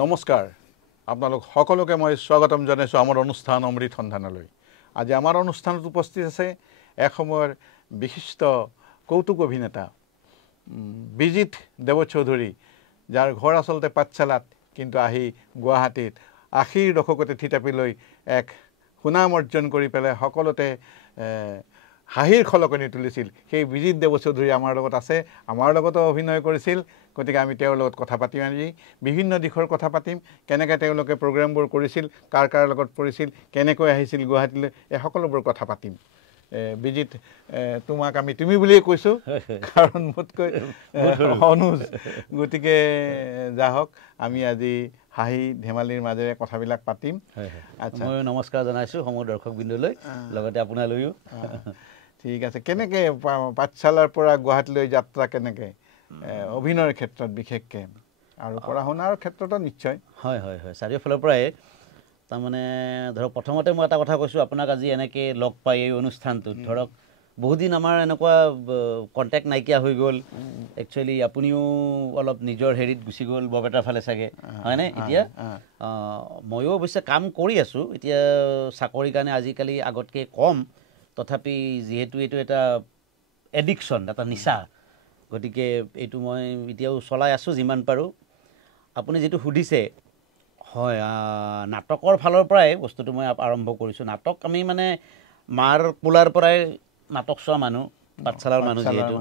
নমস্কাৰ আপোনালোক সকলোকে মই স্বাগতম জনাইছোঁ আমাৰ অনুষ্ঠান অমৃত সন্ধানলৈ। আজি আমাৰ অনুষ্ঠানত উপস্থিত আছে এক সময়ৰ বিশিষ্ট কৌতুক অভিনেতা বিজিত দেৱ চৌধুৰী, যাৰ ঘৰ আচলতে পাঠশালাত, কিন্তু আহি গুৱাহাটীত ৮০ৰ দশকতে থিতাপি লৈ এক সুনাম অৰ্জন কৰি পেলাই সকলোতে হাঁহিৰ খলকনি তুলিছিল। সেই বিজিত দেৱ চৌধুৰী আমাৰ লগত আছে, আমাৰ লগতো অভিনয় কৰিছিল। গতিকে আমি তেওঁৰ লগত কথা পাতিম, আজি বিভিন্ন দিশৰ কথা পাতিম। কেনেকৈ তেওঁলোকে প্ৰগ্ৰামবোৰ কৰিছিল, কাৰ কাৰ লগত কৰিছিল, কেনেকৈ আহিছিল গুৱাহাটীলৈ, এই সকলোবোৰ কথা পাতিম। বিজিত, তোমাক আমি তুমি বুলিয়ে কৈছোঁ, কাৰণ মোতকৈ অনুজ। গতিকে যা হওক, আমি আজি হাঁহি ধেমালিৰ মাজেৰে কথাবিলাক পাতিম। আচ্ছা, মই নমস্কাৰ জনাইছোঁ সমূহ দৰ্শকবৃন্দলৈ, লগতে আপোনালৈও। ঠিক আছে। কেনেকৈ পাঠশালাৰ পৰা গুৱাহাটীলৈ যাত্ৰা, কেনেকৈ অভিনয়ৰ ক্ষেত্ৰত বিশেষকৈ, আৰু পঢ়া শুনাৰ ক্ষেত্ৰতো নিশ্চয়? হয় হয় হয়, চাৰিওফালৰ পৰাই। তাৰমানে ধৰক প্ৰথমতে মই এটা কথা কৈছোঁ আপোনাক, আজি এনেকৈ লগ পাই এই অনুষ্ঠানটোত ধৰক বহুদিন আমাৰ এনেকুৱা কণ্টেক্ট নাইকিয়া হৈ গ'ল। একচুৱেলি আপুনিও অলপ নিজৰ হেৰিত গুচি গ'ল, বৰপেটাৰ ফালে চাগে, হয়নে? এতিয়া ময়ো অৱশ্যে কাম কৰি আছোঁ এতিয়া, চাকৰিৰ কাৰণে আজিকালি আগতকৈ কম। তথাপি যিহেতু এইটো এটা এডিকশ্যন, এটা নিচা, গতিকে এইটো মই এতিয়াও চলাই আছোঁ যিমান পাৰোঁ। আপুনি যিটো সুধিছে, হয়, নাটকৰ ফালৰ পৰাই বস্তুটো মই আৰম্ভ কৰিছোঁ। নাটক আমি মানে মাৰ কোলাৰ পৰাই নাটক চোৱা মানুহ, পাঠশালাৰ মানুহ যিহেতু।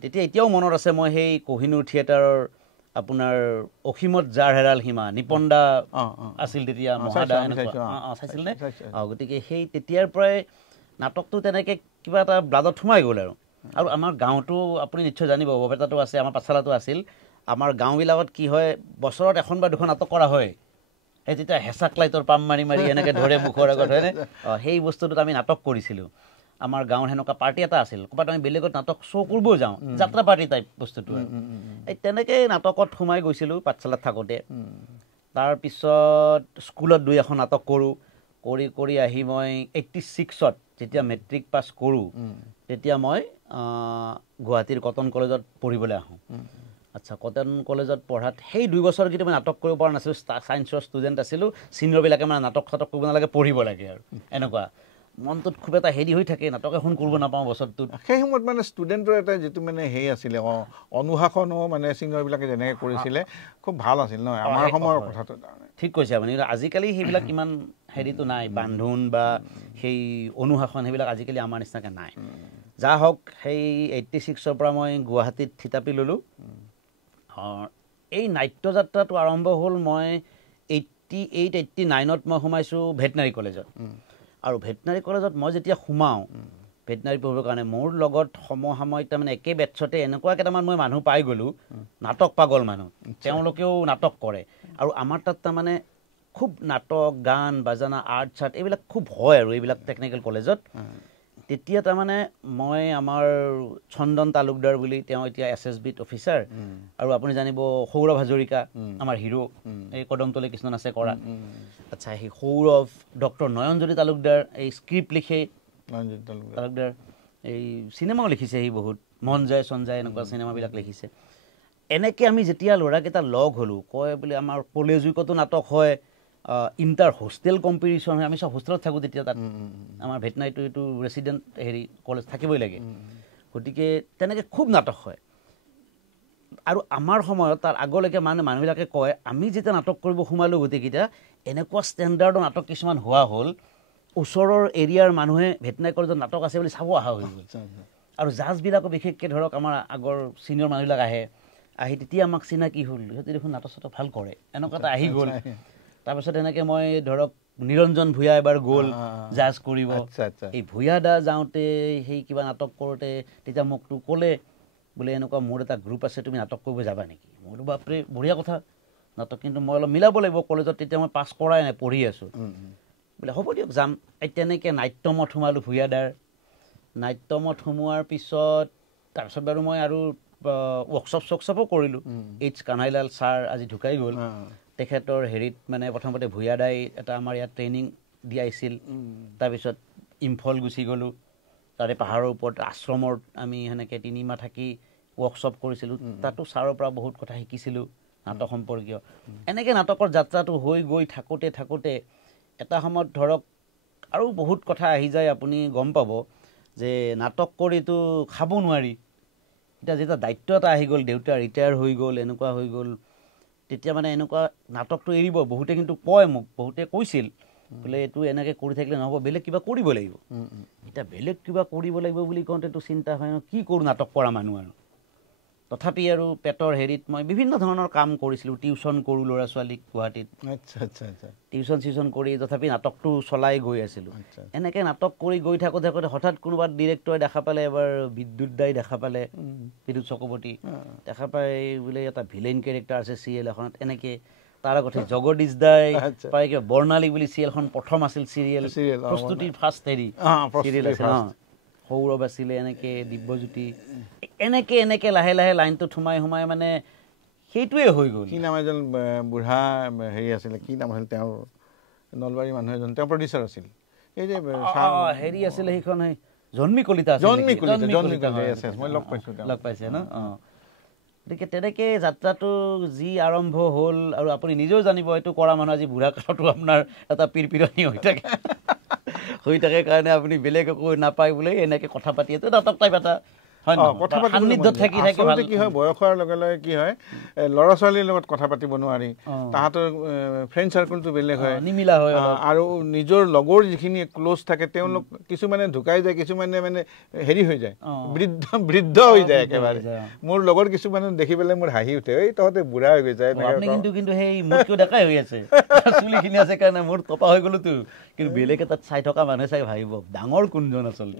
তেতিয়া এতিয়াও মনত আছে, মই সেই কোহিনুৰ থিয়েটাৰৰ আপোনাৰ অসীমত যাৰ হেৰাল সীমা, নিপন্দা আছিল তেতিয়া, মহাদা এনেকুৱা চাইছিল নে? গতিকে সেই তেতিয়াৰ পৰাই নাটকটো তেনেকৈ কিবা এটা ব্লাডত সোমাই গ'ল। আৰু আমাৰ গাঁৱতো আপুনি নিশ্চয় জানিব, বৰপেটাটো আছে, আমাৰ পাঠশালাটো আছিল। আমাৰ গাঁওবিলাকত কি হয়, বছৰত এখন বা দুখন নাটক কৰা হয়। সেই তেতিয়া হেঁচাক লাইটৰ পাম মাৰি মাৰি এনেকৈ ধৰে মুখৰ আগত, হয়নে? সেই বস্তুটোত আমি নাটক কৰিছিলোঁ। আমাৰ গাঁৱৰ সেনেকুৱা পাৰ্টি এটা আছিল, ক'ৰবাত আমি বেলেগত নাটক শ্ব' কৰিব যাওঁ, যাত্ৰা পাৰ্টি টাইপ বস্তুটো। এই তেনেকেই নাটকত সোমাই গৈছিলোঁ পাঠশালাত থাকোঁতে। তাৰপিছত স্কুলত ২-এখন নাটক কৰোঁ, কৰি কৰি আহি মই 86ত যেতিয়া মেট্ৰিক পাছ কৰোঁ, তেতিয়া মই গুৱাহাটীৰ কটন কলেজত পঢ়িবলৈ আহোঁ। আচ্ছা, কটন কলেজত পঢ়াত সেই 2 বছৰ কিন্তু মই নাটক কৰিব পৰা নাছিলোঁ। ছায়েন্সৰ ষ্টুডেণ্ট আছিলোঁ, ছিনিয়ৰবিলাকে মানে নাটক চাটক কৰিব নালাগে, পঢ়িব লাগে আৰু এনেকুৱা মনটোত খুব এটা হেৰি হৈ থাকে, নাটক এখন কৰিব নাপাওঁ বছৰটোত। সেই সময়ত মানে ষ্টুডেণ্টৰ এটা যিটো মানে হেৰি আছিলে, অনুশাসনো মানে ছিনিয়ৰবিলাকে যেনেকৈ কৰিছিলে, খুব ভাল আছিল নহয় আমাৰ সময়ৰ কথাটো। ঠিক কৈছে আপুনি। আজিকালি সেইবিলাক ইমান হেৰিটো নাই, বান্ধোন বা সেই অনুশাসন সেইবিলাক আজিকালি আমাৰ নিচিনাকৈ নাই। যা হওক, সেই 86ৰ পৰা মই গুৱাহাটীত থিতাপি ল'লোঁ। এই নাট্যযাত্ৰাটো আৰম্ভ হ'ল মই 88-89ত মই সোমাইছোঁ ভেটেনাৰী কলেজত। আৰু ভেটেনাৰী কলেজত মই যেতিয়া সোমাওঁ ভেটেনাৰী পঢ়িবৰ কাৰণে, মোৰ লগত সমসাময়িক তাৰমানে একে বেটছতে এনেকুৱা কেইটামান মই মানুহ পাই গ'লোঁ, নাটক পাগল মানুহ, তেওঁলোকেও নাটক কৰে। আৰু আমাৰ তাত তাৰমানে খুব নাটক, গান বাজানা, আৰ্ট চাৰ্ট এইবিলাক খুব হয় আৰু এইবিলাক টেকনিকেল কলেজত। তেতিয়া তাৰমানে মই আমাৰ চন্দন তালুকদাৰ বুলি, তেওঁ এতিয়া SSBত অফিচাৰ, আৰু আপুনি জানিব সৌৰভ হাজৰিকা, আমাৰ হিৰো, এই কদমতলী কৃষ্ণ নাচে কৰা। আচ্ছা, সেই সৌৰভ, ডক্টৰ নয়নজ্যোতি তালুকদাৰ, এই স্ক্ৰিপ্ট লিখে তালুকদাৰ, এই চিনেমাও লিখিছে সি বহুত, মন যায় চঞ্জায় এনেকুৱা চিনেমাবিলাক লিখিছে। এনেকৈ আমি যেতিয়া ল'ৰাকেইটা লগ হ'লোঁ, কয় বোলে আমাৰ কলেজ উইকতো নাটক হয়, ইণ্টাৰ হোষ্টেল কম্পিটিশ্যন হয়। আমি চব হোষ্টেলত থাকোঁ তেতিয়া, তাত আমাৰ ভেটেনাৰীটো এইটো ৰেচিডেণ্ট হেৰি কলেজ থাকিবই লাগে। গতিকে তেনেকৈ খুব নাটক হয়। আৰু আমাৰ সময়ত তাৰ আগলৈকে মানুহবিলাকে কয়, আমি যেতিয়া নাটক কৰিব সোমালোঁ গোটেইকেইটা, এনেকুৱা ষ্টেণ্ডাৰ্ডৰ নাটক কিছুমান হোৱা হ'ল, ওচৰৰ এৰিয়াৰ মানুহে ভেটেনাৰী কলেজত নাটক আছে বুলি চাব অহা হৈ গ'ল। আৰু জাজবিলাকো বিশেষকৈ ধৰক আমাৰ আগৰ ছিনিয়ৰ মানুহবিলাক আহি তেতিয়া আমাক চিনাকি হ'ল, সিহঁতে দেখোন নাটক চাটক ভাল কৰে, এনেকুৱা এটা আহি গ'ল। তাৰপিছত এনেকৈ মই ধৰক নিৰঞ্জন ভূঞা এবাৰ গ'ল জাজ কৰিব। এই ভূঞা দা যাওঁতে সেই কিবা নাটক কৰোঁতে তেতিয়া মোকতো ক'লে, বোলে এনেকুৱা মোৰ এটা গ্ৰুপ আছে, তুমি নাটক কৰিব যাবা নেকি? মই বোলো বাপৰে, বঢ়িয়া কথা নাটক, কিন্তু মই অলপ মিলাব লাগিব, কলেজত তেতিয়া মই পাছ কৰাই নাই, পঢ়ি আছোঁ। বোলে হ'ব দিয়ক যাম। এই তেনেকৈ নাট্যমত সোমালোঁ ভূঞা দাৰ। নাট্যমত সোমোৱাৰ পিছত তাৰপিছত বাৰু মই আৰু ৱৰ্কশ্বপো কৰিলোঁ। H কানাইলাল ছাৰ আজি ঢুকাই গ'ল, তেখেতৰ হেৰিত মানে প্ৰথমতে ভূঞা দাই এটা আমাৰ ইয়াত ট্ৰেইনিং দিয়াইছিল। তাৰপিছত ইম্ফল গুচি গ'লোঁ, তাৰে পাহাৰৰ ওপৰত আশ্ৰমত আমি সেনেকৈ 3 মাহ থাকি ৱৰ্কশ্বপ কৰিছিলোঁ। তাতো ছাৰৰ পৰা বহুত কথা শিকিছিলোঁ, নাটক সম্পৰ্কীয় এনেকৈ নাটকৰ যাত্ৰাটো হৈ গৈ থাকোঁতে থাকোঁতে এটা সময়ত ধৰক আৰু বহুত কথা আহি যায় আপুনি গম পাব যে নাটক কৰিতো খাব নোৱাৰি এতিয়া যেতিয়া দায়িত্ব এটা আহি গ'ল দেউতা ৰিটায়াৰ হৈ গ'ল এনেকুৱা হৈ গ'ল তেতিয়া মানে এনেকুৱা নাটকটো এৰিব বহুতে কিন্তু কয় মোক বহুতে কৈছিল বোলে এইটো এনেকৈ কৰি থাকিলে নহ'ব বেলেগ কিবা কৰিব লাগিব এতিয়া বেলেগ কিবা কৰিব লাগিব বুলি কওঁতেতো চিন্তা হয় ন কি কৰোঁ নাটক কৰা মানুহ আৰু তথাপি আৰু পেটৰ হেৰিত মই বিভিন্ন ধৰণৰ কাম কৰিছিলোঁ টিউশ্যন কৰোঁ ল'ৰা ছোৱালীক গুৱাহাটীত আচ্ছা আচ্ছা আচ্ছা টিউশ্যন কৰি তথাপি নাটকটো চলাই গৈ আছিলোঁ এনেকৈ নাটক কৰি গৈ থাকোঁতে হঠাৎ কোনোবা ডিৰেক্টৰে দেখা পালে এবাৰ বিদ্যুৎ দাই দেখা পালে বিদ্যুৎ চক্ৰৱৰ্তী দেখা পাই বোলে এটা ভিলেইন কেৰেক্টাৰ আছে চিৰিয়েল এখনত এনেকৈ তাৰ আগতে জগদীশ দাই পাই কিবা বৰ্ণালী বুলি চিৰিয়েলখন প্ৰথম আছিল চিৰিয়েল প্ৰস্তুতিৰ ফাৰ্ষ্ট হেৰি চিৰিয়েল আছিল সৌৰভ আছিলে এনেকৈ দিব্যজ্যোতি এনেকৈ লাহে লাহে লাইনটোত সোমাই মানে সেইটোৱে হৈ গ'ল কি নাম এজন বুঢ়া হেৰি আছিলে কি নাম আছিল তেওঁৰ নলবাৰী মানুহ এজন তেওঁ প্ৰডিউচাৰ আছিল এই যে হেৰি আছিলে সেইখন জন্মী কলিতা মই লগ পাইছে ন গতিকে তেনেকৈ যাত্ৰাটো যি আৰম্ভ হ'ল আৰু আপুনি নিজেও জানিব এইটো কৰা মানুহ আজি বুঢ়া কালতো আপোনাৰ এটা পিৰপিৰণি হৈ থাকে কাৰণে আপুনি বেলেগ একো নাপায় বোলে এনেকৈ কথা পাতি এইটো নাটক টাইপ এটা সান্নিধ্যত থাকি কি হয় বয়স হোৱাৰ লগে লগে কি হয় ল'ৰা ছোৱালীৰ লগত কথা পাতিব নোৱাৰি তাহাঁতৰ ফ্ৰেণ্ড চাৰ্কলটো বেলেগ হয় নিমিলা হয় আৰু নিজৰ লগৰ যিখিনি ক্ল'জ থাকে তেওঁলোক কিছুমানে ঢুকাই যায় কিছুমানে মানে হেৰি হৈ যায় বৃদ্ধ হৈ যায় একেবাৰে মোৰ লগৰ কিছুমানে দেখি পেলাই মোৰ হাঁহি উঠে এই তহঁতে বুঢ়া হৈ গৈছে কিন্তু সেই মোতকৈ ডেকাই হৈ আছে চুলিখিনি আছে কাৰণে মোৰ টপা হৈ গ'লোতো কিন্তু বেলেগ এটাত চাই থকা মানুহে চাই ভাবিব ডাঙৰ কোনজন আচলতে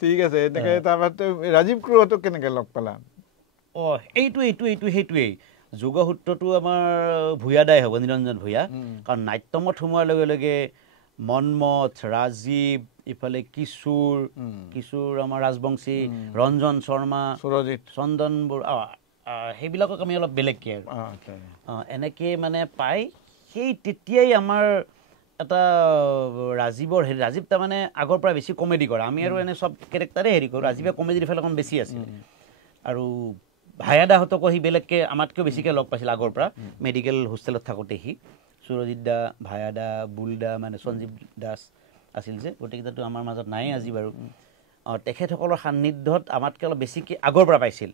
ঠিক আছে এনেকৈ তাৰপাছত ৰাজীৱ ক্ৰুহঁতক কেনেকৈ লগ পালা সেইটোৱেই যোগসূত্ৰটো আমাৰ ভূঞা দাই হ'ব নিৰঞ্জন ভূঞা কাৰণ নাট্যমত সোমোৱাৰ লগে লগে মন্মথ ৰাজীৱ ইফালে কিশোৰ আমাৰ ৰাজবংশী ৰঞ্জন শৰ্মা সুৰজিত চন্দন বৰুৱা সেইবিলাকক আমি অলপ বেলেগকৈ আৰু এনেকৈ মানে পাই সেই তেতিয়াই আমাৰ এটা ৰাজীৱ তাৰমানে আগৰ পৰা বেছি কমেডি কৰা আমি আৰু এনে চব কেৰেক্টাৰে হেৰি কৰোঁ ৰাজীৱে কমেডিৰ ফালে অকণ বেছি আছিল আৰু ভায়াদাহঁতকো সি বেলেগকৈ আমাতকৈ বেছিকৈ লগ পাইছিল আগৰ পৰা মেডিকেল হোষ্টেলত থাকোঁতে সি সুৰজিত দা ভায়াদা বুলদা মানে সঞ্জীৱ দাস আছিল যে গোটেইকেইটাতো আমাৰ মাজত নাই আজি বাৰু তেখেতসকলৰ সান্নিধ্যত আমাতকৈ অলপ বেছিকৈ আগৰ পৰা পাইছিল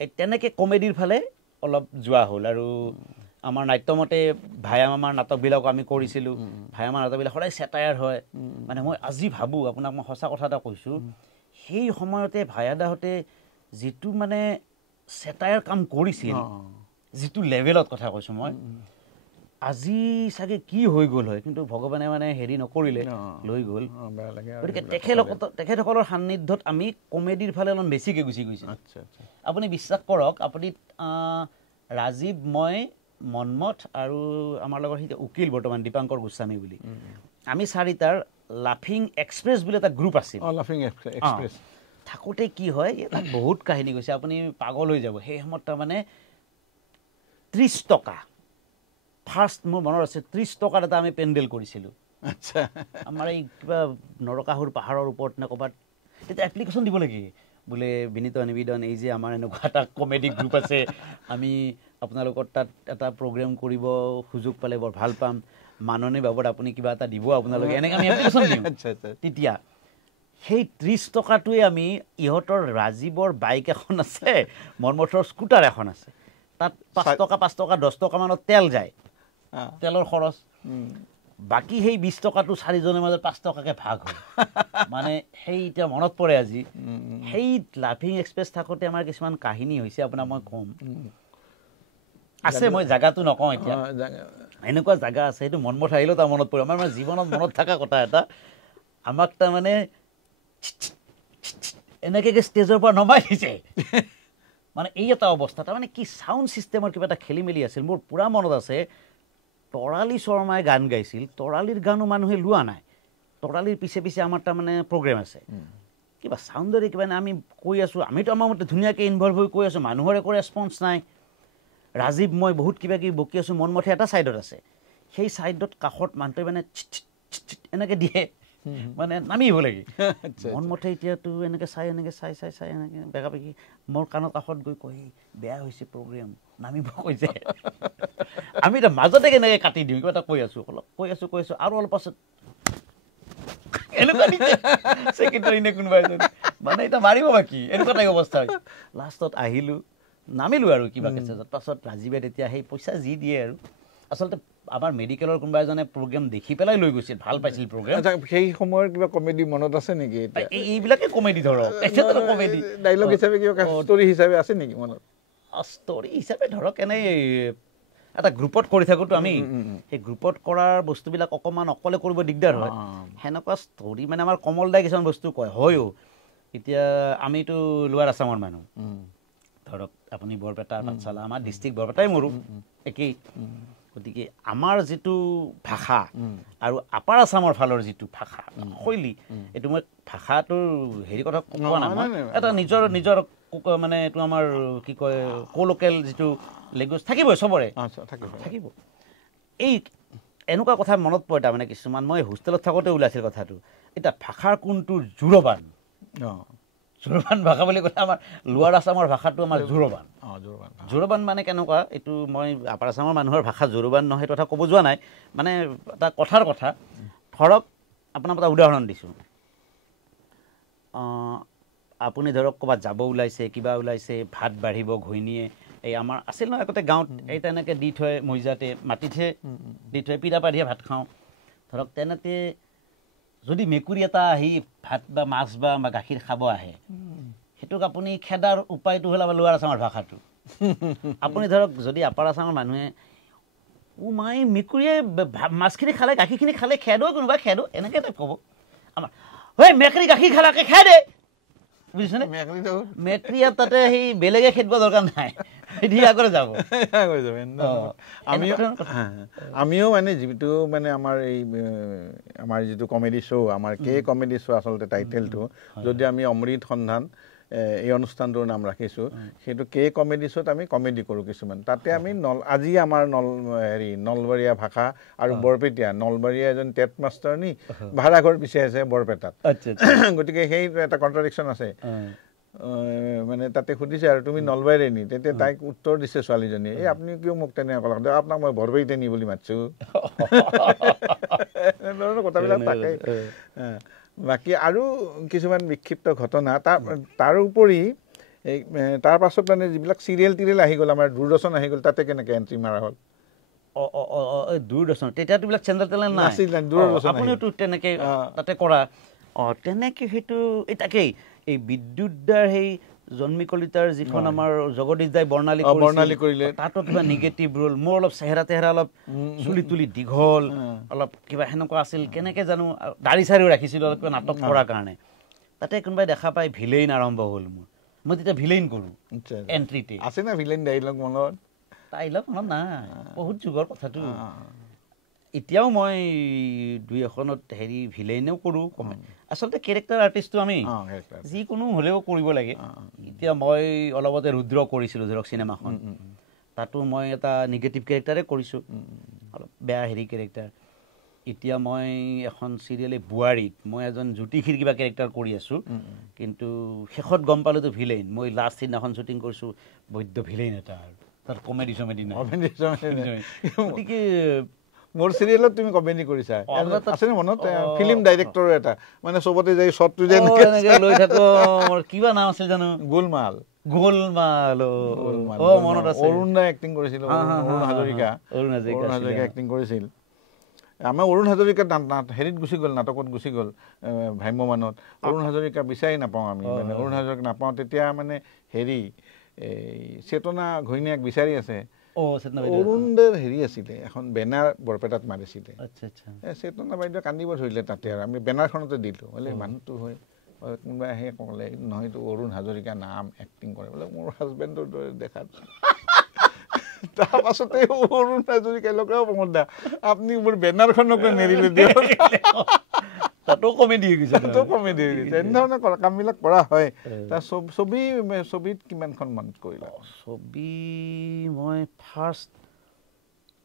এই তেনেকৈ কমেডিৰ ফালে অলপ যোৱা হ'ল আৰু আমাৰ নাট্যমতে ভায়ামামাৰ নাটকবিলাকো আমি কৰিছিলোঁ ভায়ামাৰ নাটকবিলাক সদায় চেটায়াৰ হয় মানে মই আজি ভাবোঁ আপোনাক মই সঁচা কথা এটা কৈছোঁ সেই সময়তে ভায়াদাহঁতে যিটো মানে চেটায়াৰ কাম কৰিছিল যিটো লেভেলত কথা কৈছোঁ মই আজি চাগে কি হৈ গ'ল হয় কিন্তু ভগৱানে মানে হেৰি নকৰিলে লৈ গ'ল গতিকে তেখেতসকলৰ সান্নিধ্যত আমি কমেডিৰ ফালে অলপ বেছিকৈ গুচি গৈছোঁ আপুনি বিশ্বাস কৰক আপুনি ৰাজীৱ মই মন্মথ আৰু আমাৰ লগত সেই উকিল বৰ্তমান দীপাংকৰ গোস্বামী বুলি আমি চাৰিটাৰ লাফিং এক্সপ্ৰেছ বুলি এটা গ্ৰুপ আছিল থাকোঁতে কি হয় তাত বহুত কাহিনী গৈছে আপুনি পাগল হৈ যাব সেই সময়ত তাৰমানে 30 টকা ফাৰ্ষ্ট মোৰ মনত আছে 30 টকাৰ এটা আমি পেণ্ডেল কৰিছিলোঁ আমাৰ এই কিবা নৰকাসুৰ পাহাৰৰ ওপৰত নে ক'ৰবাত তেতিয়া এপ্লিকেশ্যন দিব লাগে বোলে বিনীত নিবেদন এই যে আমাৰ এনেকুৱা এটা কমেডি গ্ৰুপ আছে আমি আপোনালোকৰ তাত এটা প্ৰগ্ৰেম কৰিব সুযোগ পালে বৰ ভাল পাম মাননী বাবদ আপুনি কিবা এটা দিব আপোনালোকে এনেকৈ আমি এপ্লিকেশ্যন দিওঁ তেতিয়া সেই 30 টকাটোৱে আমি ইহঁতৰ ৰাজীৱৰ বাইক এখন আছে মন্মথৰ স্কুটাৰ এখন আছে তাত 5 টকা 10 টকামানত তেল যায় তেলৰ খৰচ বাকী সেই 20 টকাটো চাৰিজনৰ মাজত 5 টকাকৈ ভাগ হয় মানে সেই এতিয়া মনত পৰে আজি সেই লাফিং এক্সপ্ৰেছ থাকোঁতে আমাৰ কিছুমান কাহিনী হৈছে আপোনাক মই ক'ম আছে মই জাগাটো নকওঁ এতিয়া এনেকুৱা জাগা আছে সেইটো মনমত আহিলেও তাৰ মনত পৰে আমাৰ মানে জীৱনত মনত থকা কথা এটা আমাক তাৰমানে এনেকৈ ষ্টেজৰ পৰা নমাই দিছে মানে এই এটা অৱস্থা তাৰমানে কি চাউণ্ড ছিষ্টেমৰ কিবা এটা খেলি মেলি আছিল মোৰ পূৰা মনত আছে তৰালী শৰ্মাই গান গাইছিল তৰালীৰ গানো মানুহে লোৱা নাই তৰালীৰ পিছে পিছে আমাৰ তাৰমানে প্ৰগ্ৰেম আছে কিবা চাউণ্ডৰে কিবা আমি কৈ আছোঁ আমিতো আমাৰ মতে ধুনীয়াকৈ ইনভলভ হৈ কৈ আছোঁ মানুহৰ একো ৰেছপন্স নাই ৰাজীৱ মই বহুত কিবা কিবি বকি আছোঁ মনমথে এটা ছাইডত আছে সেই ছাইডত কাষত মানুহটোৱে মানে এনেকৈ দিয়ে মানে নামি আহিব লাগে মনমতে এতিয়াতো এনেকৈ চাই এনেকৈ চাই এনেকৈ বেগাবেগি মোৰ কাণৰ কাষত গৈ কয় বেয়া হৈছে প্ৰগ্ৰেম নামিব কৈছে আমি এতিয়া মাজতে কেনেকৈ কাটি দিওঁ কিবা এটা কৈ আছোঁ অলপ কৈ আছোঁ আৰু অলপ পাছত এনেকুৱা ছেক্ৰেটাৰী নে কোনোবা এজন মানে এতিয়া মাৰিব বাকী এনেকুৱা টাইপ অৱস্থা হৈছে লাষ্টত আহিলোঁ নামিলোঁ আৰু কিবা কেছেজত পাছত ৰাজীৱে তেতিয়া সেই পইচা যি দিয়ে আৰু আচলতে আমাৰ মেডিকেলৰ কোনোবা এজনে প্ৰগ্ৰেম দেখি পেলাই লৈ গৈছিল ভাল পাইছিল প্ৰগ্ৰেম সেই সময়ৰ কিবা কমেডি মনত আছে নেকি এইবিলাকে কমেডি ধৰক এতিয়াতো কমেডি ডাইলগ হিচাপে কিবা ষ্টৰী হিচাপে আছে নেকি মনত ষ্টৰী হিচাপে ধৰক এনেই এটা গ্ৰুপত কৰি থাকোঁতো আমি সেই গ্ৰুপত কৰাৰ বস্তুবিলাক অকণমান অকলে কৰিব দিগদাৰ হয় সেনেকুৱা ষ্টৰী মানে আমাৰ কমল দাই কিছুমান বস্তু কয় হয়ো এতিয়া আমিতো লোৱাৰ আছামৰ মানুহ ধৰক আপুনি বৰপেটা পাঠশালা আমাৰ ডিষ্ট্ৰিক্ট বৰপেটাই মোৰো একেই গতিকে আমাৰ যিটো ভাষা আৰু আপাৰ আছামৰ ফালৰ যিটো ভাষা শৈলী এইটো মই ভাষাটোৰ হেৰি কথা কোৱা নাই এটা নিজৰ মানে এইটো আমাৰ কি কয় লোকেল যিটো লেংগুৱেজ থাকিবই চবৰে থাকিব এই এনেকুৱা কথা মনত পৰে তাৰমানে কিছুমান মই হোষ্টেলত থাকোঁতে ওলাইছিল কথাটো এতিয়া ভাষাৰ কোনটো জোৰবান ভাষা বুলি ক'লে আমাৰ লোৱাৰ আছামৰ ভাষাটো আমাৰ জোৰবান মানে কেনেকুৱা এইটো মই আপাৰ আছামৰ মানুহৰ ভাষা জোৰবান নহয় সেইটো কথা ক'ব যোৱা নাই মানে এটা কথাৰ কথা ধৰক আপোনাক এটা উদাহৰণ দিছোঁ আপুনি ধৰক ক'ৰবাত যাব ওলাইছে কিবা ওলাইছে ভাত বাঢ়িব ঘৈণীয়ে এই আমাৰ আছিল নহয় আগতে গাঁৱত এই তেনেকৈ দি থৈ মইজাতে মাটিতহে দি থৈ পিৰা পাৰিহে ভাত খাওঁ ধৰক তেনেতে যদি মেকুৰী এটা আহি ভাত বা মাছ বা গাখীৰ খাব আহে সেইটোক আপুনি খেদাৰ উপায়টো হ'ল আমাৰ লোৱাৰ আছামৰ ভাষাটো আপুনি ধৰক যদি আপাৰ আছামৰ মানুহে মাই মেকুৰীয়ে মাছখিনি খালে গাখীৰখিনি খালে খেদো কোনোবা খেদো এনেকৈ টাইপ ক'ব আমাৰ ঐ মেকুৰী গাখীৰ খালাকে খাই দে বুজিছেনে মেকুৰী তাতে সেই বেলেগে খেদিব দৰকাৰ নাই আগৰে যাব আমিও মানে যিটো মানে আমাৰ এই আমাৰ যিটো কমেডি শ্ব' আমাৰ কমেডি শ্ব' আচলতে টাইটেলটো যদি আমি অমৃত সন্ধান এই অনুষ্ঠানটোৰ নাম ৰাখিছোঁ সেইটো কমেডি শ্ব'ত আমি কমেডি কৰোঁ কিছুমান তাতে আমি আজি আমাৰ নলবাৰীয়া ভাষা আৰু বৰপেটীয়া নলবাৰীয়া এজন টেট মাষ্টাৰনী ভাড়াঘৰ বিচাৰিছে বৰপেটাত গতিকে সেই এটা কণ্ট্ৰাডিকশ্যন আছে মানে তাতে সুধিছে আৰু তুমি নলবাৰীৰে নি তেতিয়া তাইক উত্তৰ দিছে ছোৱালীজনীয়ে এই আপুনি কিয় মোক তেনেকৈ ক'লে আপোনাক মই বৰপেটীতে নি বুলি মাতিছোঁ এনেধৰণৰ কথাবিলাক থাকে বাকী আৰু কিছুমান বিক্ষিপ্ত ঘটনা তাৰ উপৰি এই তাৰ পাছত মানে যিবিলাক চিৰিয়েল আহি গ'ল আমাৰ দূৰদৰ্শন আহি গ'ল তাতে কেনেকৈ এণ্ট্ৰি মাৰা হ'ল দূৰদৰ্শন তেতিয়াতো এইবিলাক চেনেল তেনেল নাই আপুনিওতো তেনেকৈ তাতে কৰা তেনেকৈ সেইটো এই তাকেই এই বিদ্যুৎদাৰ সেই জন্মী কলিতাৰ যিখন আমাৰ জগদীশ দাই বৰ্ণালী কৰিলে তাতো কিবা নিগেটিভ ৰোল মোৰ অলপ চেহেৰা অলপ চুলি তুলি দীঘল অলপ কিবা সেনেকুৱা আছিল কেনেকৈ জানো দাড়ি চাৰিও ৰাখিছিলোঁ অলপ কিবা নাটক কৰাৰ কাৰণে তাতে কোনোবাই দেখা পাই ভিলেইন আৰম্ভ হ'ল মই তেতিয়া ভিলেইন কৰোঁ এণ্ট্ৰিতে আছে না ভিলেইন ডাইলগ মনত ডাইলগ মনত নাই বহুত যুগৰ কথাটো এতিয়াও মই দুই এখনত হেৰি ভিলেইনেও কৰোঁ আচলতে কেৰেক্টাৰ আৰ্টিষ্টটো আমি যিকোনো হ'লেও কৰিব লাগে এতিয়া মই অলপতে ৰুদ্ৰ কৰিছিলোঁ ধৰক চিনেমাখন তাতো মই এটা নিগেটিভ কেৰেক্টাৰে কৰিছোঁ অলপ বেয়া হেৰি কেৰেক্টাৰ এতিয়া মই এখন চিৰিয়েলে বোৱাৰীত মই এজন জ্যোতিষীৰ কিবা কেৰেক্টাৰ কৰি আছোঁ কিন্তু শেষত গম পালোঁতো ভিলেইন মই লাষ্ট দিনাখন শ্বুটিং কৰিছোঁ বৈদ্য ভিলেইন এটা আৰু তাত কমেডি চমেডি নাই গতিকে মোৰ চিৰিয়েলত তুমি কমেডি কৰিছা আছেনে মনত ফিল্ম ডাইৰেক্টৰ এটা মানে চবতে যাই শ্বটটো যে লৈ থাকো কিবা নাম আছিল জানো গোলমাল মনত আছে অৰুণ দাই এক্টিং কৰিছিল অৰুণ হাজৰিকা এক্টিং কৰিছিল আমাৰ অৰুণ হাজৰিকা হেৰিত গুচি গ'ল নাটকত গুচি গ'ল ভ্ৰাম্যমানত অৰুণ হাজৰিকা বিচাৰি নাপাওঁ আমি মানে অৰুণ হাজৰিকা নাপাওঁ তেতিয়া মানে হেৰি এই চেতনা ঘৈণীয়েক বিচাৰি আছে অৰুণদাৰ হেৰি আছিলে এখন বেনাৰ বৰপেটাত মাৰিছিলে চেতনা বাইদেউ কান্দিব ধৰিলে তাতে আৰু আমি বেনাৰখনতে দিলোঁ বোলে মানুহটো হয় কোনোবাই আহে ক'লে নহয়তো অৰুণ হাজৰিকা নাম এক্টিং কৰে বোলে মোৰ হাজবেণ্ডৰ দৰে দেখাত তাৰপাছতে অৰুণ হাজৰিকাই লগেও প্ৰমোদ দা আপুনি মোৰ বেনাৰখনকে নেৰিলে দিয়ক তাতো কমেডি হৈ গৈছে এনেধৰণৰ কামবিলাক কৰা হয় ছবিত কিমানখন মান কৰিলা ছবি মই ফাৰ্ষ্ট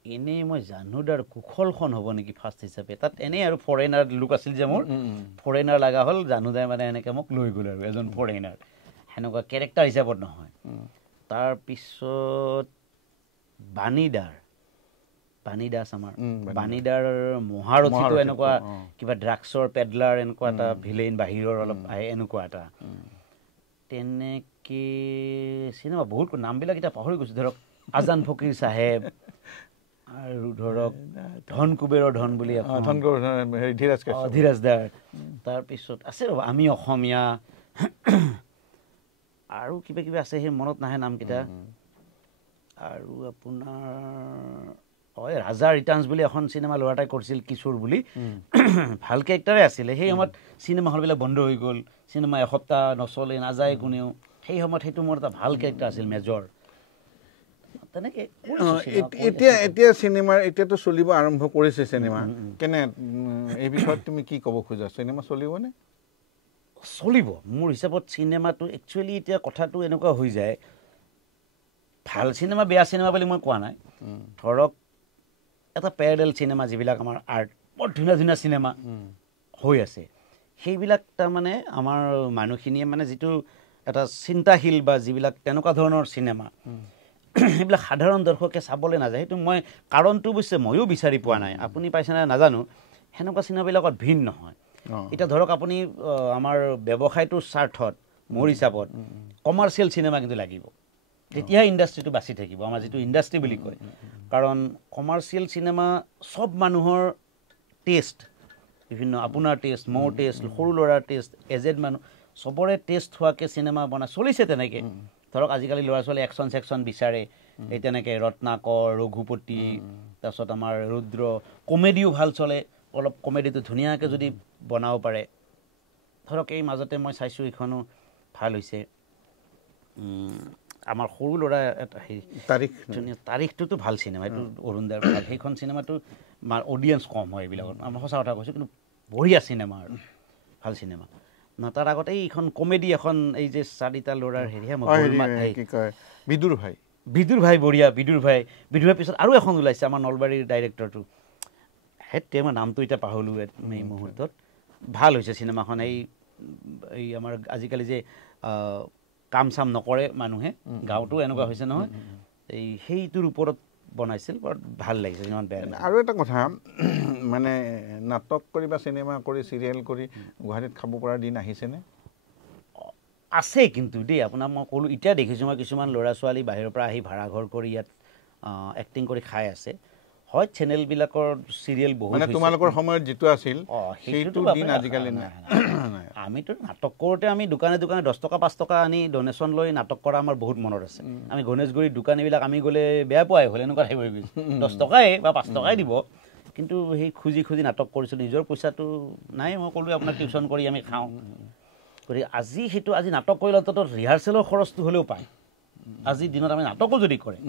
এনেই মই জানুদাৰ কুশলখন হ'ব নেকি ফাৰ্ষ্ট হিচাপে তাত এনেই আৰু ফৰেনাৰ লুক আছিল যে মোৰ ফৰেনাৰ লগা হ'ল জানুদাই মানে এনেকৈ মোক লৈ গ'ল আৰু এজন ফৰেনাৰ সেনেকুৱা কেৰেক্টাৰ হিচাপত নহয় তাৰপিছত বাণী দাস আমাৰ বাণীদাৰ মহাৰথীটো এনেকুৱা কিবা ড্ৰাগছৰ পেডলাৰ এনেকুৱা এটা ভিলেইন বাহিৰৰ অলপ আহে এনেকুৱা এটা তেনেকৈ চিনেমা বহুত নামবিলাক এতিয়া পাহৰি গৈছোঁ ধৰক আজান ফকীৰ চাহেব আৰু ধৰক ধন কুবেৰৰ ধন বুলি ধীৰাজ দাৰ তাৰপিছত আছে ৰ'ব আমি অসমীয়া আৰু কিবা কিবি আছে সেই মনত নাহে নামকেইটা আৰু আপোনাৰ হয় ৰাজা ৰিটাৰ্ণছ বুলি এখন চিনেমা ল'ৰা এটাই কৰিছিল কিশোৰ বুলি ভাল কেৰেক্টাৰে আছিলে সেই সময়ত চিনেমা হলবিলাক বন্ধ হৈ গ'ল চিনেমা এসপ্তাহ নচলে নাযায় কোনেও সেই সময়ত সেইটো মোৰ এটা ভাল কেৰেক্টাৰ আছিল মেজৰ তেনেকৈ এতিয়া চিনেমাৰ এতিয়াতো চলিব আৰম্ভ কৰিছে চিনেমা কেনে এই বিষয়ত তুমি কি ক'ব খোজা চিনেমা চলিবনে চলিব মোৰ হিচাপত চিনেমাটো একচুৱেলি এতিয়া কথাটো এনেকুৱা হৈ যায় ভাল চিনেমা বেয়া চিনেমা বুলি মই কোৱা নাই ধৰক এটা পেৰেলেল চিনেমা যিবিলাক আমাৰ আৰ্ট বৰ ধুনীয়া ধুনীয়া চিনেমা হৈ আছে সেইবিলাক তাৰমানে আমাৰ মানুহখিনিয়ে মানে যিটো এটা চিন্তাশীল বা যিবিলাক তেনেকুৱা ধৰণৰ চিনেমা সেইবিলাক সাধাৰণ দৰ্শকে চাবলৈ নাযায় সেইটো মই কাৰণটো অৱশ্যে ময়ো বিচাৰি পোৱা নাই আপুনি পাইছেনে নাজানো সেনেকুৱা চিনেমাবিলাকত ভিন নহয় এতিয়া ধৰক আপুনি আমাৰ ব্যৱসায়টোৰ স্বাৰ্থত মোৰ হিচাপত কমাৰ্চিয়েল চিনেমা কিন্তু লাগিব তেতিয়াহে ইণ্ডাষ্ট্ৰিটো বাচি থাকিব আমাৰ যিটো ইণ্ডাষ্ট্ৰি বুলি কয় কাৰণ কমাৰ্চিয়েল চিনেমা চব মানুহৰ টেষ্ট বিভিন্ন আপোনাৰ টেষ্ট মোৰ টেষ্ট সৰু ল'ৰাৰ টেষ্ট এজেড মানুহ চবৰে টেষ্ট হোৱাকৈ চিনেমা বনাই চলিছে তেনেকৈ ধৰক আজিকালি ল'ৰা ছোৱালী একশ্যন চেকশ্যন বিচাৰে এই তেনেকৈ ৰত্নাকৰ ৰঘুপতি তাৰপিছত আমাৰ ৰুদ্ৰ কমেডিও ভাল চলে অলপ কমেডিটো ধুনীয়াকৈ যদি বনাব পাৰে ধৰক এই মাজতে মই চাইছোঁ এইখনো ভাল হৈছে আমাৰ সৰু ল'ৰা এটা হেৰি তাৰিখটোতো ভাল চিনেমা এইটো অৰুণদাৰ ভাল সেইখন চিনেমাটো অডিয়েঞ্চ কম হয় এইবিলাকত আমাৰ সঁচা কথা কৈছোঁ কিন্তু বঢ়িয়া চিনেমা আৰু ভাল চিনেমা তাৰ আগতে এইখন কমেডি এখন এই যে চাৰিটা ল'ৰাৰ হেৰিহে বিদুৰ ভাই বঢ়িয়া বিদুৰ ভাই পিছত আৰু এখন ওলাইছে আমাৰ নলবাৰীৰ ডাইৰেক্টৰটো তেওঁ নামটো এতিয়া পাহৰিলোঁ এই মুহূৰ্তত ভাল হৈছে চিনেমাখন এই আমাৰ আজিকালি যে কাম চাম নকৰে মানুহে গাঁৱতো এনেকুৱা হৈছে নহয় এই সেইটোৰ ওপৰত বনাইছিল বৰ ভাল লাগিছে ইমান বেয়া আৰু এটা কথা মানে নাটক কৰি বা চিনেমা কৰি চিৰিয়েল কৰি গুৱাহাটীত খাব পৰা দিন আহিছেনে আছে কিন্তু দেই আপোনাক মই ক'লোঁ এতিয়া দেখিছোঁ মই কিছুমান ল'ৰা ছোৱালী বাহিৰৰ পৰা আহি ভাড়াঘৰ কৰি ইয়াত এক্টিং কৰি খাই আছে হয় চেনেলবিলাকৰ চিৰিয়েল বহুত মানে তোমালোকৰ সময়ত যিটো আছিল সেইটো দিন আজিকালি নাই আমিতো নাটক কৰোঁতে আমি দোকানে 10 টকা 5 টকা আনি ডনেশ্যন লৈ নাটক কৰা আমাৰ বহুত মনত আছে আমি গণেশগুৰিৰ দোকানীবিলাক আমি গ'লে বেয়া পোৱাই হ'ল এনেকুৱা টাইপ হৈ গৈছে 10 টকাই বা 5 টকাই দিব কিন্তু সেই খুজি নাটক কৰিছিলোঁ নিজৰ পইচাটো নাই মই ক'লোঁ আপোনাক টিউশ্যন কৰি আমি খাওঁ গতিকে আজি নাটক কৰিলে অন্তত ৰিহাৰ্চেলৰ খৰচটো হ'লেও পায় আজিৰ দিনত আমি নাটকো যদি কৰে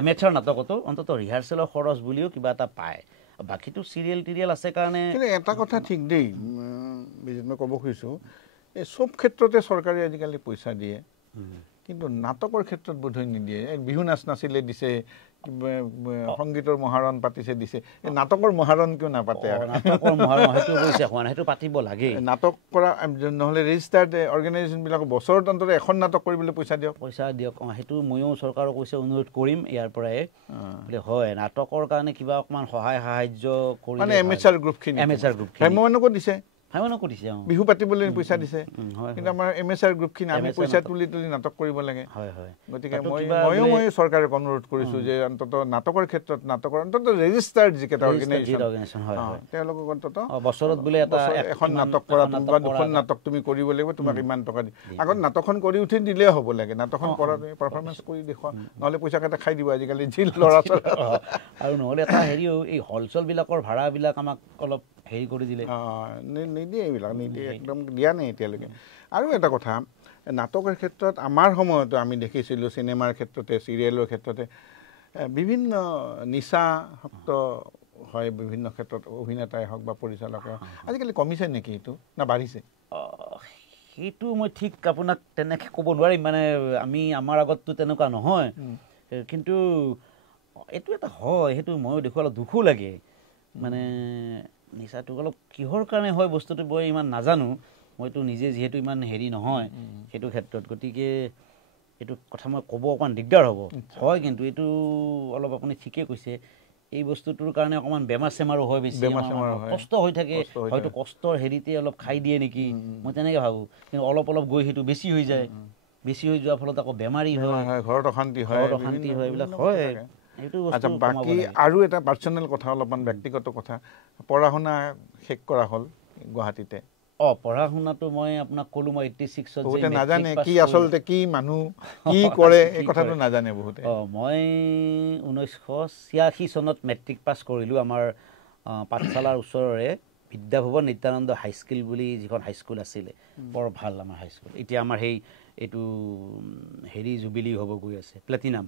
এমেচাৰ নাটকতো অন্তত ৰিহাৰ্চেলৰ খৰচ বুলিও কিবা এটা পায় বাকীটো চিৰিয়েল টিৰিয়েল আছে কাৰণে কিন্তু এটা কথা ঠিক দেই মই ক'ব খুজিছোঁ এই চব ক্ষেত্ৰতে চৰকাৰে আজিকালি পইচা দিয়ে কিন্তু নাটকৰ ক্ষেত্ৰত বোধহয় নিদিয়ে বিহু নাচ নাছিলে দিছে সংগীতৰ মহাৰণ পাতিছে দিছে এই নাটকৰ মহাৰণ কিয় নাপাতে সেইটো পাতিব লাগে নাটক কৰা নহ'লে ৰেজিষ্টাৰ্ড অৰ্গেনাইজেশ্যনবিলাক বছৰত অন্তত এখন নাটক কৰিবলৈ পইচা দিয়ক সেইটো ময়ো চৰকাৰক কৈছে অনুৰোধ কৰিম ইয়াৰ পৰাই বোলে হয় নাটকৰ কাৰণে কিবা অকণমান সহায় সাহাৰ্য কৰি মানে এমেচাৰ গ্ৰুপখিনিকো দিছে বিহু পাতিবলৈ পইচা দিছে কিন্তু আমাৰ এমেচাৰ গ্ৰুপখিনি আমি পইচা তুলি নাটক কৰিব লাগে গতিকে মই চৰকাৰক অনুৰোধ কৰিছোঁ যে অন্তত নাটকৰ ক্ষেত্ৰত নাটকৰ অন্তত ৰেজিষ্টাৰ্ড যিকেইটা অৰ্গেনাইজেশ্যন তেওঁলোকক অন্তত বছৰত বোলে এখন নাটক কৰা বা দুখন নাটক তুমি কৰিব লাগিব তোমাক ইমান টকা দি আগত নাটকখন কৰি উঠি দিলেই হ'ব লাগে নাটকখন কৰা তুমি পাৰফৰ্মেঞ্চ কৰি দেখুৱা নহ'লে পইচাকেইটা খাই দিব আজিকালি যি ল'ৰা ছোৱালী আৰু নহ'লে এটা হেৰিও এই হলচেলবিলাকৰ ভাড়াবিলাক আমাক অলপ হেৰি কৰি দিলে নিদিয়ে এইবিলাক নিদিয়ে একদম দিয়া নাই এতিয়ালৈকে আৰু এটা কথা নাটকৰ ক্ষেত্ৰত আমাৰ সময়তো আমি দেখিছিলোঁ চিনেমাৰ ক্ষেত্ৰতে চিৰিয়েলৰ ক্ষেত্ৰতে বিভিন্ন নিচাসক্ত হয় বিভিন্ন ক্ষেত্ৰত অভিনেতাই হওক বা পৰিচালকে হওক আজিকালি কমিছে নেকি এইটো না বাঢ়িছে সেইটো মই ঠিক আপোনাক তেনেকৈ ক'ব নোৱাৰিম মানে আমাৰ আগততো তেনেকুৱা নহয় কিন্তু এইটো এটা হয়, সেইটো ময়ো দেখোঁ, অলপ দুখো লাগে। মানে নিচাটো অলপ কিহৰ কাৰণে হয় বস্তুটো মই ইমান নাজানো, মইতো নিজে যিহেতু ইমান হেৰি নহয় সেইটো ক্ষেত্ৰত, গতিকে এইটো কথা মই ক'ব অকণমান দিগদাৰ হ'ব। হয় কিন্তু এইটো অলপ আপুনি ঠিকেই কৈছে, এই বস্তুটোৰ কাৰণে অকণমান বেমাৰ চেমাৰো হয়, বেছি কষ্ট হৈ থাকে, হয়তো কষ্টৰ হেৰিতে অলপ খাই দিয়ে নেকি, মই তেনেকৈ ভাবোঁ। কিন্তু অলপ অলপ গৈ সেইটো বেছি হৈ যায়, বেছি হৈ যোৱাৰ ফলত আকৌ বেমাৰী হয়, ঘৰত অশান্তি হয়, এইবিলাক হয়। এইটো আচ্ছা, বাকী আৰু এটা পাৰ্চনেল কথা, অলপমান ব্যক্তিগত কথা, পঢ়া শুনা শেষ কৰা হ'ল গুৱাহাটীতে? পঢ়া শুনাটো মই আপোনাক ক'লো, মই 86ত বহুতে নাজানে কি আচলতে কি মানুহ কি কৰে এই কথাটো নাজানে বহুতে। মই 1986 চনত মেট্ৰিক পাছ কৰিলোঁ। আমাৰ পাঠশালাৰ ওচৰৰে বিদ্যাভৱন নিত্যানন্দ হাইস্কুল বুলি যিখন হাইস্কুল আছিলে, বৰ ভাল আমাৰ হাইস্কুল। এতিয়া আমাৰ এইটো হেৰি জুবিলি হ'ব গৈ আছে, প্লেটিনাম।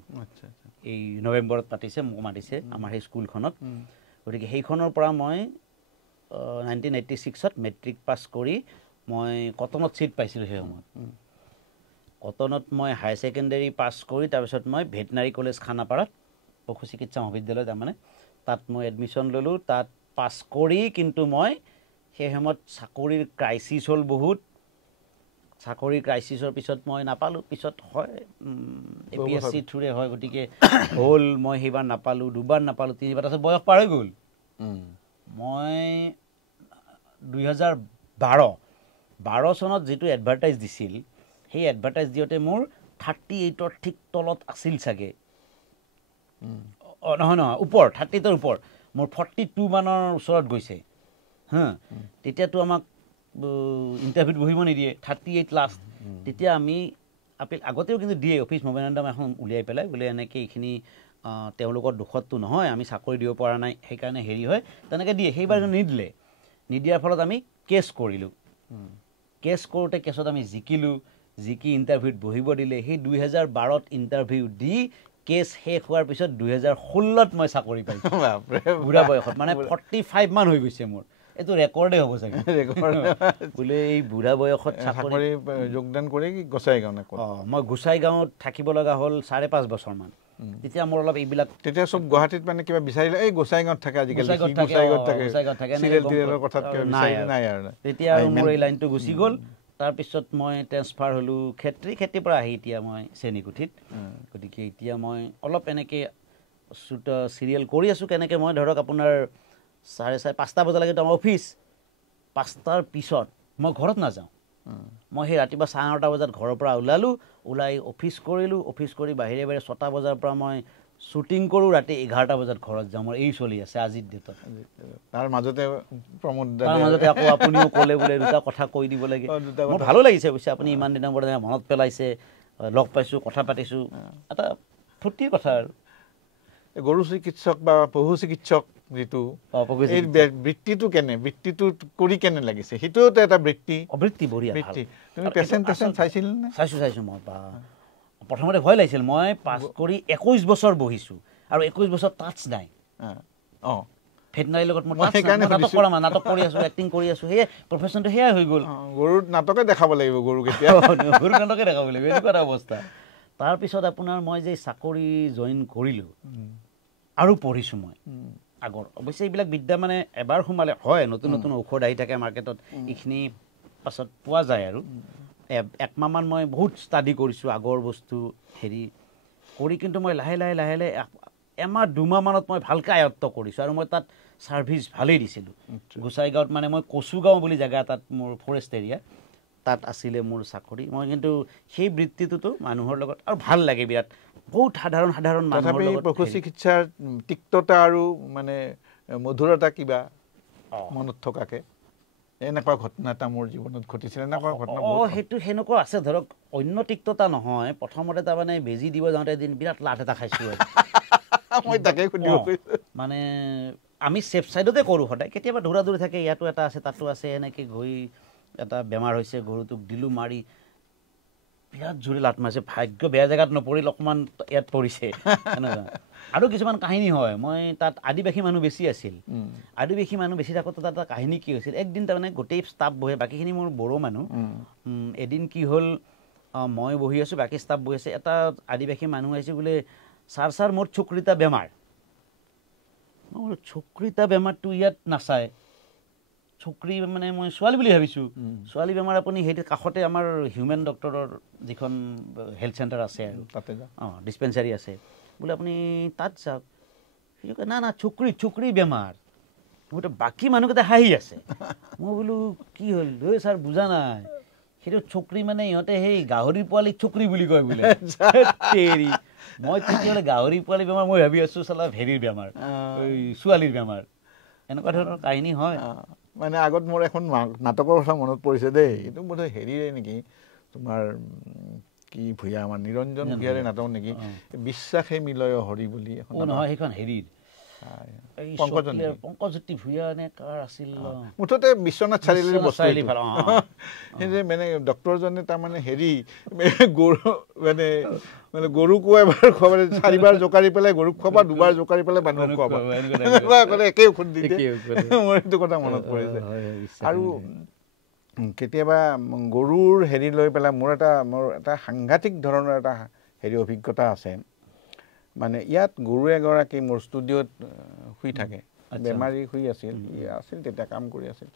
এই নৱেম্বৰত পাতিছে, মোক মাতিছে আমাৰ সেই স্কুলখনত। গতিকে সেইখনৰ পৰা মই 1986ত মেট্ৰিক পাছ কৰি মই কটনত ছিট পাইছিলোঁ। সেই সময়ত কটনত মই হায়াৰ ছেকেণ্ডেৰী পাছ কৰি তাৰপিছত মই ভেটেনাৰী কলেজ খানাপাৰাত, পশু চিকিৎসা মহাবিদ্যালয়, তাৰমানে তাত মই এডমিশ্যন ল'লোঁ। তাত পাছ কৰি কিন্তু মই সেই সময়ত চাকৰিৰ ক্ৰাইচিছ হ'ল বহুত। চাকৰিৰ ক্ৰাইচিছৰ পিছত মই নাপালোঁ। পিছত হয় APSC থ্ৰুৰে হয়, গতিকে হ'ল, মই সেইবাৰ নাপালোঁ, দুবাৰ নাপালোঁ, তিনিবাৰ, তাৰপিছত বয়স পাৰ হৈ গ'ল। মই 2012 চনত যিটো এডভাৰটাইজ দিছিল, সেই এডভাৰটাইজ দিওঁতে মোৰ 38ৰ ঠিক তলত আছিল চাগে, নহয় ওপৰ, 38ৰ ওপৰ, মোৰ 42 মানৰ ওচৰত গৈছে। তেতিয়াতো আমাক ইণ্টাৰভিউত বহিব নিদিয়ে, 38 লাষ্ট। তেতিয়া আমি আগতেও কিন্তু দিয়ে, অফিচ মেমৰেণ্ডাম এখন উলিয়াই পেলাই, বোলে এনেকৈ এইখিনি তেওঁলোকৰ দুখতটো নহয়, আমি চাকৰি দিব পৰা নাই, সেইকাৰণে হেৰি হয়, তেনেকৈ দিয়ে। সেইবাৰ নিদিলে, নিদিয়াৰ ফলত আমি কেছ কৰিলোঁ। কেছ কৰোঁতে কেছত আমি জিকিলোঁ, জিকি ইণ্টাৰভিউত বহিব দিলে। সেই 2012ত ইণ্টাৰভিউ দি কেছ শেষ হোৱাৰ পিছত 2016ত মই চাকৰি পাইছোঁ, বুঢ়া বয়সত, মানে 45 মান হৈ গৈছে মোৰ। এইটো ৰেকৰ্ডে হ'ব চাগে, বোলে এই বুঢ়া বয়সত চাকৰি যোগদান কৰি গোসাইগাঁও। মই গোসাইগাঁৱত থাকিব লগা হ'ল 5.5 বছৰমান। তেতিয়া মোৰ অলপ এইবিলাক, তেতিয়া চব গুৱাহাটীত মানে কিবা বিচাৰিলে এই গোসাইগাঁৱত থাকে, আজিকালি তেতিয়া আৰু মোৰ এই লাইনটো গুচি গ'ল। তাৰপিছত মই ট্ৰেন্সফাৰ হ'লোঁ খেতিৰ পৰা আহি এতিয়া মই চেনীকুঠিত। গতিকে এতিয়া মই অলপ এনেকৈ চিৰিয়েল কৰি আছোঁ। কেনেকৈ মই ধৰক আপোনাৰ 4:30 5টা বজালৈকে আমাৰ অফিচ, 5টাৰ পিছত মই ঘৰত নাযাওঁ। মই সেই ৰাতিপুৱা 9:30 বজাত ঘৰৰ পৰা ওলাই অফিচ কৰিলোঁ। অফিচ কৰি বাহিৰে 6টা বজাৰ পৰা মই শ্বুটিং কৰোঁ, ৰাতি 11টা বজাত ঘৰত যাওঁ। মোৰ এই চলি আছে আজিৰ ডেটত। তাৰ মাজতে আকৌ আপুনিও ক'লে বোলে দুটা কথা কৈ দিব লাগে। মোৰ ভালো লাগিছে অৱশ্যে, আপুনি ইমান দিনৰ পৰা মনত পেলাইছে, লগ পাইছোঁ, কথা পাতিছোঁ, এটা ফূৰ্তিৰ কথা। আৰু গৰু চিকিৎসক বা পশু চিকিৎসক যিটো এই বৃত্তিটো বৃত্তিটো কৰি কেনে লাগিছে? সেইটোতো এটা বৃত্তি। বঢ়িয়া বৃত্তি। তুমি পেচেণ্ট চাইছিল নে? চাইছোঁ মই। প্ৰথমতে ভয় লাগিছিল। মই পাছ কৰি 21 বছৰ বহিছোঁ আৰু 21 বছৰ টাচ নাই। ভেটেনাৰীৰ লগত মই নাটক কৰি আছোঁ, এক্টিং কৰি আছোঁ, সেয়ে প্ৰফেশ্যনটো সেয়াই হৈ গ'ল। গৰুৰ নাটকে দেখাব লাগিব, গৰুৰ নাটকে দেখাব লাগিব, এনেকুৱা এটা অৱস্থা। তাৰপিছত আপোনাৰ মই যে চাকৰি জইন কৰিলোঁ আৰু পঢ়িছোঁ মই আগৰ। অৱশ্যে এইবিলাক বিদ্যা মানে এবাৰ সোমালে হয়, নতুন নতুন ঔষধ আহি থাকে মাৰ্কেটত, এইখিনি পাছত পোৱা যায়। আৰু 1 মাহমান মই বহুত ষ্টাডি কৰিছোঁ আগৰ বস্তু হেৰি কৰি, কিন্তু মই লাহে লাহে 1 মাহ 2 মাহমানত মই ভালকৈ আয়ত্ব কৰিছোঁ। আৰু মই তাত ছাৰ্ভিচ ভালেই দিছিলোঁ। গোসাইগাঁৱত মানে মই কচুগাঁও বুলি জেগা, তাত মোৰ ফৰেষ্ট এৰিয়া, তাত আছিলে মোৰ চাকৰি। মই কিন্তু সেই বৃত্তিটোতো মানুহৰ লগত আৰু ভাল লাগে বিৰাট, বহুত সাধাৰণ মানুহৰ লগত। পশু চিকিৎসাৰ তিক্ততা আৰু মানে মধুৰতা কিবা মনত থকাকে এনেকুৱা ঘটনা এটা মোৰ জীৱনত ঘটিছিল। এনেকুৱা ঘটনা সেইটো সেনেকুৱা আছে। ধৰক অন্য তিক্ততা নহয়, প্ৰথমতে তাৰমানে বেজী দিব যাওঁতে এদিন বিৰাট লাট এটা খাইছোঁ। মই তাকে সুধিব খুজিছোঁ। মানে আমি ছেফ ছাইডতে কৰোঁ সদায়, কেতিয়াবা দৌৰা দৌৰি থাকে, ইয়াতো এটা আছে তাতো আছে, এনেকৈ গৈ এটা বেমাৰ হৈছে, গৰুটোক দিলোঁ মাৰি, বিৰাট জোৰে লাট মাৰিছে। ভাগ্য বেয়া জেগাত নপৰিল, অকণমান ইয়াত পৰিছে এনেকুৱা। আৰু কিছুমান কাহিনী হয়। মই তাত আদিবাসী মানুহ বেছি আছিল। আদিবাসী মানুহ বেছি থাকোঁতে তাত এটা কাহিনী কি হৈছিল, একদিন তাৰমানে গোটেই ষ্টাফ বহে, বাকীখিনি মোৰ বড়ো মানুহ। এদিন কি হ'ল, মই বহি আছোঁ, বাকী ষ্টাফ বহি আছে। এটা আদিবাসী মানুহ আহিছে বোলে, ছাৰ মোৰ চুকৰিতা বেমাৰ। মই বোলো চুকৰিতা বেমাৰটো ইয়াত নাচায়, চুকৰি মানে মই ছোৱালী বুলি ভাবিছোঁ। ছোৱালী বেমাৰ আপুনি সেইটো কাষতে আমাৰ হিউমেন ডক্টৰৰ যিখন হেল্থ চেণ্টাৰ আছে আৰু তাতে ডিছপেঞ্চাৰী আছে, বোলে আপুনি তাত যাওক। সি কয় না চুকৰি বেমাৰ। মোৰতো বাকী মানুহকেইটা হাঁহি আছে। মই বোলো কি হ'ল ছাৰ বুজা নাই, সেইটো চুকৰি মানে ইহঁতে সেই গাহৰি পোৱালিক চুকৰি বুলি কয় বোলে। মই তেতিয়াহ'লে গাহৰি পোৱালি বেমাৰ মই ভাবি আছোঁ চালা হেৰিৰ বেমাৰ, ছোৱালীৰ বেমাৰ, এনেকুৱা ধৰণৰ কাহিনী হয়। মানে আগত মোৰ এখন নাটকৰ কথা মনত পৰিছে দেই, এইটো বোধহয় হেৰিৰে নেকি, তোমাৰ কি ভূঞা, আমাৰ নিৰঞ্জন ভূঞাৰে নাটক নেকি, বিশ্বাসে মিলয় হৰি বুলি এখন। নহয়, সেইখন হেৰিৰ পংকজ্যোতি ভূঞা নে কাৰ আছিল, মুঠতে বিশ্বনাথ চাৰিআলিৰ বস্তু। সেই যে মানে ডক্টৰজনে তাৰমানে হেৰি গৰু মানে গৰুকো এবাৰ খুৱাব, 4 বাৰ জোকাৰি পেলাই গৰুক খুৱাবা, 2 বাৰ জোকাৰি পেলাই মানুহক খুৱাবা, একেই ঔষধ দি দিয়ে। মোৰ এইটো কথা মনত পৰিছে। আৰু কেতিয়াবা গৰুৰ হেৰি লৈ পেলাই মোৰ এটা সাংঘাতিক ধৰণৰ এটা হেৰি অভিজ্ঞতা আছে। মানে ইয়াত গৰু এগৰাকী মোৰ ষ্টুডিঅ'ত শুই থাকে, বেমাৰী শুই আছিল, তেতিয়া কাম কৰি আছিল।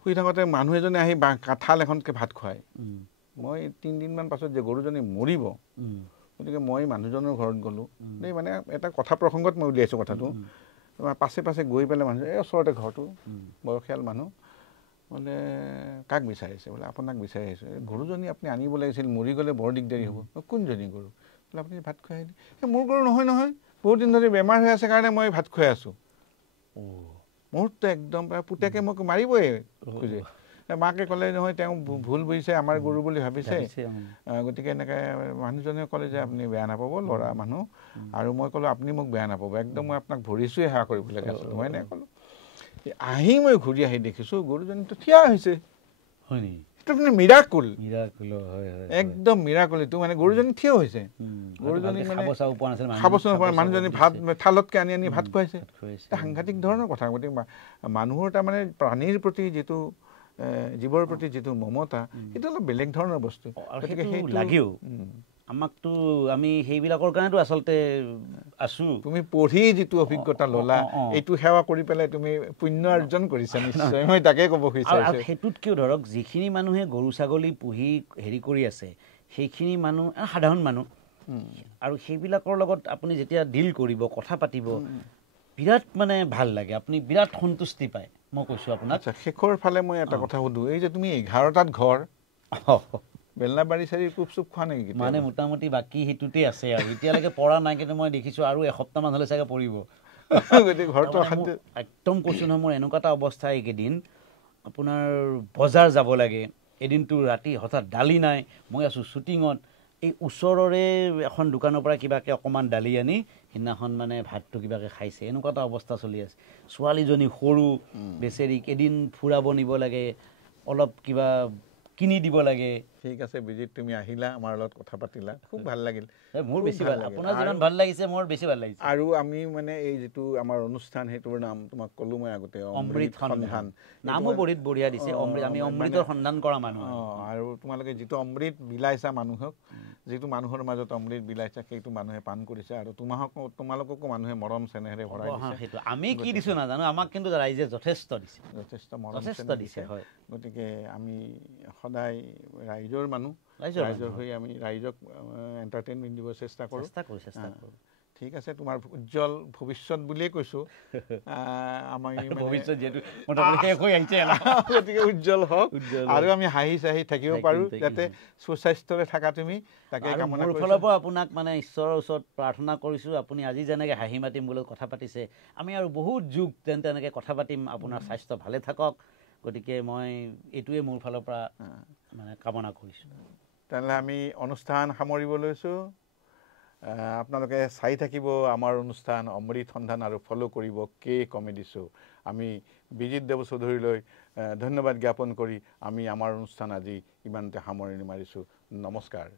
শুই থাকোঁতে মানুহ এজনে আহি কাঁঠাল এখনকে ভাত খুৱায়। মই 3 দিনমান পাছত যে গৰুজনী মৰিব, গতিকে মই মানুহজনৰ ঘৰত গ'লোঁ দেই, মানে এটা কথা প্ৰসংগত মই উলিয়াইছোঁ কথাটো। পাছে পাছে গৈ পেলাই মানুহ এই ওচৰতে ঘৰটো, বয়সীয়াল মানুহ, বোলে কাক বিচাৰিছে? বোলে আপোনাক বিচাৰি আহিছোঁ। গৰুজনী আপুনি আনিব লাগিছিল, মৰি গ'লে বৰ দিগদাৰী হ'ব। কোনজনী গৰু? বোলে আপুনি ভাত খুৱাই দিয়ে। মোৰ গৰু নহয়, বহুত দিন ধৰি বেমাৰ হৈ আছে কাৰণে মই ভাত খুৱাই আছোঁ। মোৰতো একদম পুতেকে মোক মাৰিবই খোজে। মাকে ক'লে নহয়, তেওঁ ভুল বুজিছে, আমাৰ গৰু বুলি ভাবিছে, গতিকে এনেকৈ মানুহজনে ক'লে যে আপুনি বেয়া নাপাব, ল'ৰা মানুহ। আৰু মই ক'লোঁ আপুনি মোক বেয়া নাপাব, একদম মই আপোনাক ভৰিছোৱে সেৱা কৰিব লাগে আছিলোঁ, মই এনেকৈ ক'লোঁ। আহি মই ঘূৰি আহি দেখিছোঁ গৰুজনীটো থিয় হৈছে। হয় নেকি? সেইটো মানে মিৰাকুল, একদম মিৰাকুল। এইটো মানে গৰুজনী থিয় হৈছে, গৰুজনী মানে খাব চাব পৰা, মানুহজনী ভাত থালতকৈ আনি ভাত খুৱাইছে। সাংঘাতিক ধৰণৰ কথা। গতিকে মানুহৰ তাৰমানে প্ৰাণীৰ প্ৰতি যিটো, জীৱৰ প্ৰতি যিটো মমতা, সেইটো অলপ বেলেগ ধৰণৰ বস্তু। গতিকে সেইটো লাগেও আমাকতো, আমি সেইবিলাকৰ কাৰণেতো আচলতে আছোঁ। তুমি পঢ়ি যিটো অভিজ্ঞতা ল'লা, এইটো সেৱা কৰি পেলাই তুমি পুণ্য অৰ্জন কৰিছা নিশ্চয়, মই তাকে ক'ব খুজিছোঁ। সেইটোতকেও ধৰক যিখিনি মানুহে গৰু ছাগলী পুহি হেৰি কৰি আছে, সেইখিনি মানুহ সাধাৰণ মানুহ, আৰু সেইবিলাকৰ লগত আপুনি যেতিয়া ডিল কৰিব, কথা পাতিব, বিৰাট মানে ভাল লাগে, আপুনি বিৰাট সন্তুষ্টি পায়। মই কৈছোঁ আপোনাক। শেষৰ ফালে মই এটা কথা সুধোঁ, এই যে তুমি 11টাত ঘৰ, বেলনাবাৰী চাৰিৰ কোপ চুপ খোৱা নেকি? মানে মোটামুটি বাকী সেইটোতে আছে আৰু এতিয়ালৈকে পৰা নাই, কিন্তু মই দেখিছোঁ আৰু এসপ্তাহমান হ'লে চাগে পৰিব। একদম কৈছোঁ নহয়, মোৰ এনেকুৱা এটা অৱস্থা এইকেইদিন, আপোনাৰ বজাৰ যাব লাগে, এদিনটো ৰাতি হঠাৎ দালি নাই, মই আছোঁ শ্বুটিঙত, এই ওচৰৰে এখন দোকানৰ পৰা কিবাকৈ অকণমান দালি আনি সিদিনাখন মানে ভাতটো কিবাকৈ খাইছে, এনেকুৱা এটা অৱস্থা চলি আছে। ছোৱালীজনী সৰু বেচেৰীক এদিন ফুৰাব নিব লাগে, অলপ কিবা কিনি দিব লাগে। ঠিক আছে বিজিত, তুমি আহিলা, আমাৰ লগত কথা পাতিলা, খুব ভাল লাগিল। মোৰ বেছি ভাল, আপোনাৰ যিমান ভাল লাগিছে মোৰ বেছি ভাল লাগিছে। আৰু আমি মানে এই যিটো আমাৰ অনুষ্ঠান, সেইটোৰ নাম তোমাক ক'লো মই আগতে, অমৃত সন্ধান। নামো বহুত বঢ়িয়া দিছে, আমি অমৃতৰ সন্ধান কৰা মানুহ। আৰু তোমালোকে যিটো অমৃত বিলাইছা মানুহক, যিটো মানুহৰ মাজত অমৃত বিলাইছা, সেইটো মানুহে পান কৰিছে, আৰু তোমালোককো মানুহে মৰম চেনেহেৰে ভৰাই দিছে। আমি কি দিছোঁ নাজানো, আমাক কিন্তু ৰাইজে যথেষ্ট দিছে, যথেষ্ট মৰম দিছে। গতিকে আমি সদায় ৰাইজৰ মানুহ, ৰাইজৰ হৈ আমি ৰাইজক এণ্টাৰটেইনমেণ্ট দিব চেষ্টা কৰোঁ। ঠিক আছে, তোমাৰ উজ্জ্বল ভৱিষ্যত বুলিয়ে কৈছোঁ। গতিকে উজ্জ্বল হওক, আৰু আমি হাঁহি চাহি থাকিব পাৰোঁ, যাতে সুস্বাস্থ্যৰে থাকা তুমি, তাকে কামনা কৰিছোঁ। মোৰ ফালৰ পৰা আপোনাক মানে ঈশ্বৰৰ ওচৰত প্ৰাৰ্থনা কৰিছোঁ, আপুনি আজি যেনেকৈ হাঁহি মাতিম বুলি কথা পাতিছে, আমি আৰু বহুত যুগ তেনেকৈ কথা পাতিম, আপোনাৰ স্বাস্থ্য ভালে থাকক। গতিকে মই এইটোৱে মোৰ ফালৰ পৰা মানে কামনা কৰিছোঁ। তেনেহ'লে আমি অনুষ্ঠান সামৰিব লৈছোঁ। আপোনালোকে চাই থাকিব আমাৰ অনুষ্ঠান অমৃত সন্ধান, আৰু ফ'ল' কৰিব কে কমেডি শ্ব'। আমি বিজিত দেৱ চৌধুৰীলৈ ধন্যবাদ জ্ঞাপন কৰি আমি আমাৰ অনুষ্ঠান আজি ইমানতে সামৰণি মাৰিছোঁ। নমস্কাৰ।